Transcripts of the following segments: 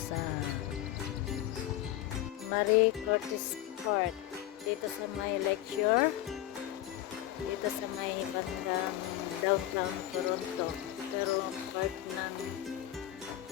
sa Marie Curtis Park dito sa may lecture dito sa may bandang downtown Toronto, pero part ng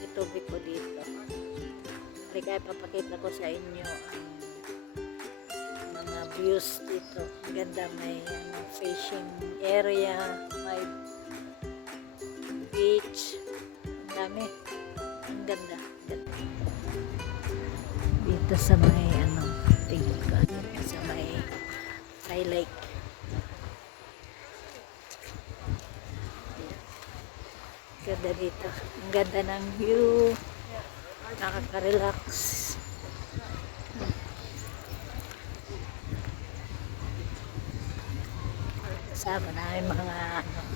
Etobicoke dito. Kaya papakita ko sa inyo ang mga views dito. Ang ganda, may fishing area, may beach, ang dami, ang ganda, ganda. Dito sa may tingin ko, dito sa may lake. Ganda dito, ang ganda ng view, nakaka-relax. Kasama namin mga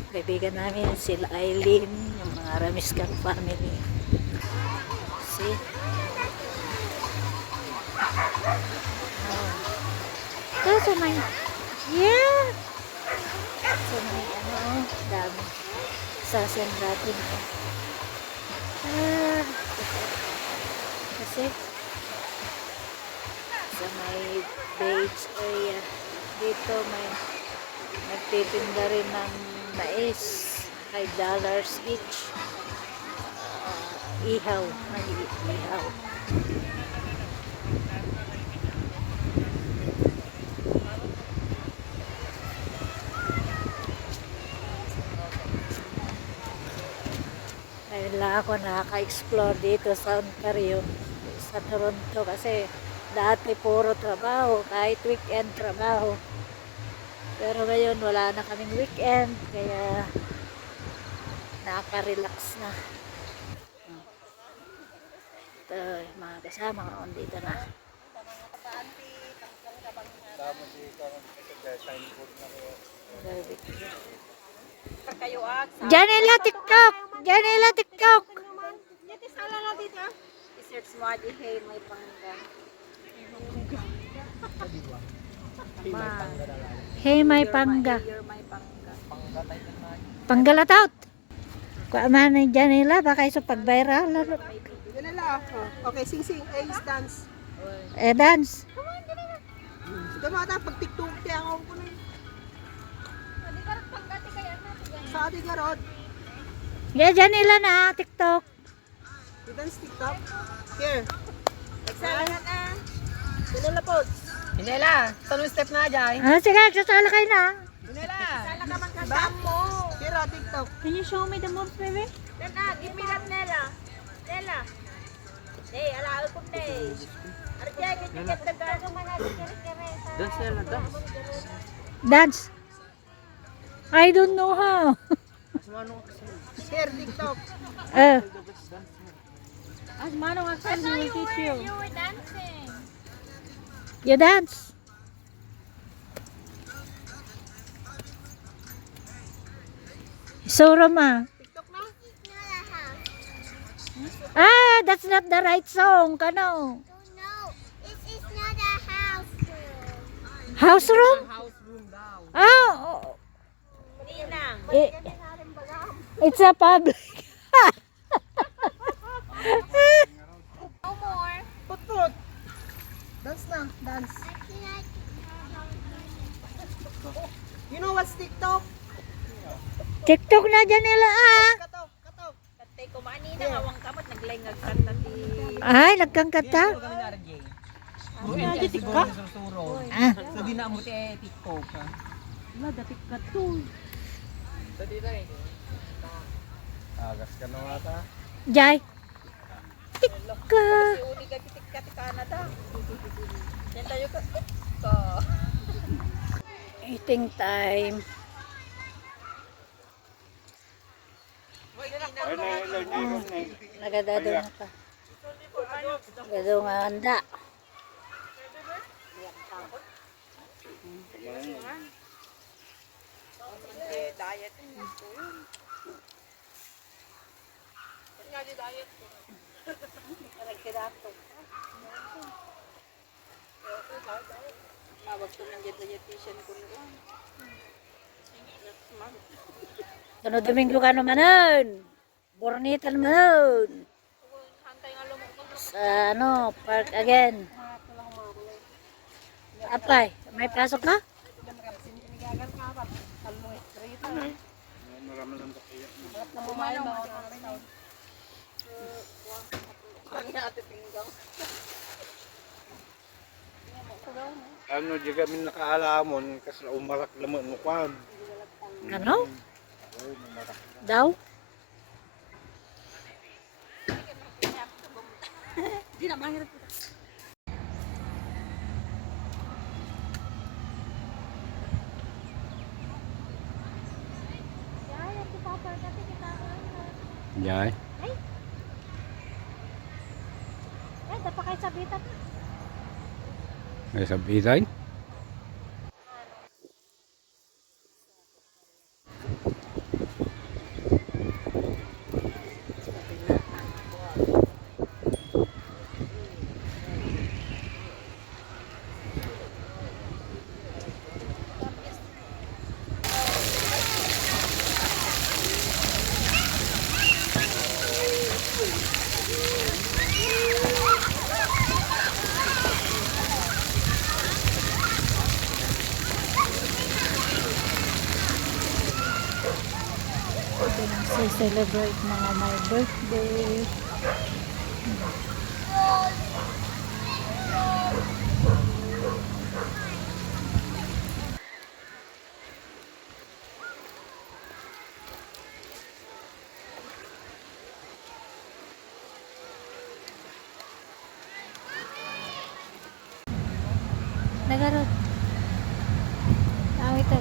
kaibigan namin, sila Eileen, yung mga Ramiscan family. See? Ito sa may, yeah! Sa may dami. Sasen natin. Kasi sa may beach area dito may nagtitinda rin ng mais, $5 each. Ihaw, ihaw. Ngayon lang ako nakaka-explore dito sa Ontario, sa Toronto, kasi dati puro trabaho, kahit weekend trabaho. Pero ngayon wala na kaming weekend, kaya nakaka-relax na. Ito, mga kasama ko dito na. Janela TikTok! Janela TikTok! I-search mo di hey may pangga. Hey, may pangga. May pangga. Panggalatot! Kung man ni Janela, baka iso pag-viral. Janela, okay, sing-sing, dance. Dance. Sige mga pag TikTok, kaya ako po na yun. Sa ating garod. Yeah, Janela na, TikTok. I-dance TikTok. Here. Nagsalangan na. Janela po. Janela, tanong step na dyan. Sige, sasala kayo na. Janela. Sala ka man kanta mo. Here, TikTok. Can you show me the moves, baby? Nela, give me that Nela. Nela. Hey, alaal ko day. Arjay, get the girl ko man kere-kere. Dance Nela, dance. Dance. I don't know how. Here, TikTok. As Mano Axel will teach you. You were dancing. You dance. So, Rama. TikTok na. That's not the right song. Kano? No, this is not a house room. House room? House room daw. Ninang. It's a public. No more. Put. Dance na, dance. You know what's TikTok? TikTok na, Janela, Katok. Katay ko manina awang kamot naglengag kanta ti. Ay, nagkangkata. Kami na RJ. Buhin ka siguro sa susuro. So di na mo TikTok. Wala dapat ka to. So di na agas ka na mata. Jai. Tika. Si uli ka kitik ka ti Canada. Yan tayo ka. Eating time. Nagadado na pa. Nagadado nga handa. Diet. Nga di diet ko. Nagkirato. Mawag ko ng dietitian ko noon. Ano Domingo ka naman nun? Bornita naman nun. Hantay nga lumukot. park again. Apay, may pasok ka? Ano di kami nakaalamon kasi umarak naman mo kwan. Ano? Daw? Yay. Eh, dapat kayo sabitan na. May sabitan. Celebrate mga my birthday. Nagarot. Tawid ito.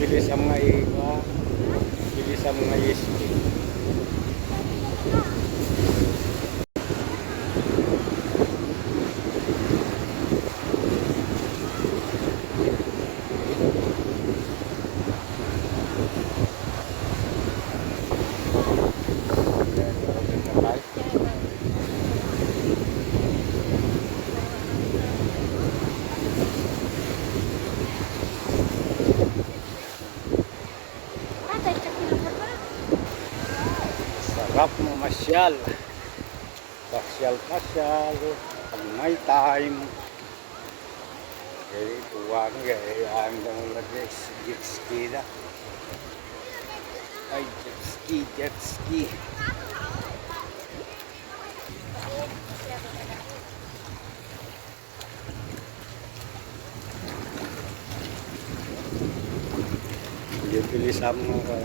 Bilis ang mga iwa. Bilis ang mga iski. Sarap mamasyal. Pasyal-pasyal. Pag may time. Okay, tuwang gaya. Ang lagi jet ski na. Ay, jet ski, jet ski. Bilis ang mga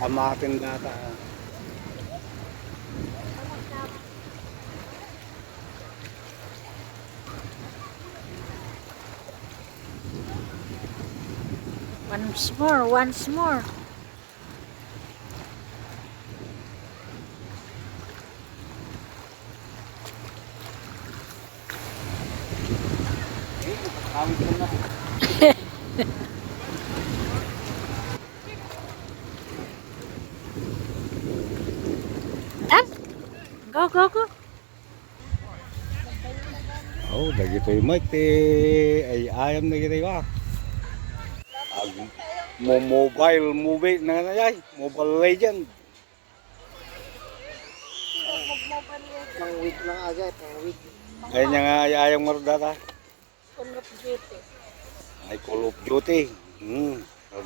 amatin data. Once more, once more. Kami ko na. Go, go, go. Oh, dagitoy mati. Ay ayam na gitoy ka. Mobile movie na nanay. Mobile Legend. Pang week lang agad, pang week. Ay nga nga ay ayam marudata. Call of Duty. Ay Call of Duty.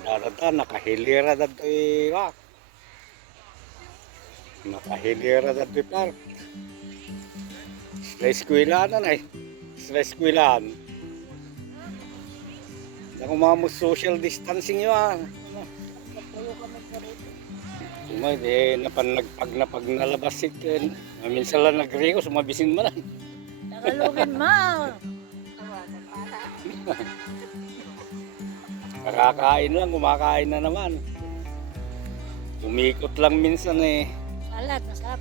Marudata nakahilira datoy ka. Nakahilira datoy par. Sa eskwelahan na ay. Sa eskwelahan. Ako mga social distancing yun ah. Sumay, pag nalabas ito, minsan lang nag-reko, sumabisin mo na. Tagalogin mo. Nakakain lang, kumakain na naman. Umikot lang minsan eh. Salad, masarap.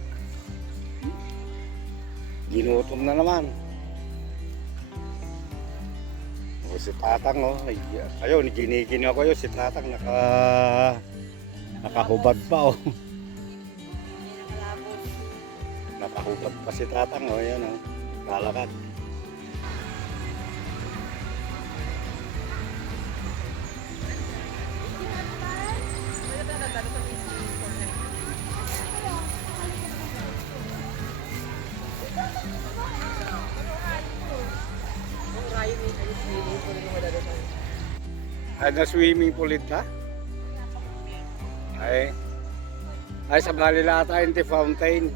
Ginutom na naman. O si Tatang oh, ayun, ginigin ako yun, si Tatang nakahubad pa oh. Nakahubad pa si Tatang oh, yan oh, lalakad. Ada swimming pool ita? Ay sa Balilata Inti Fountain.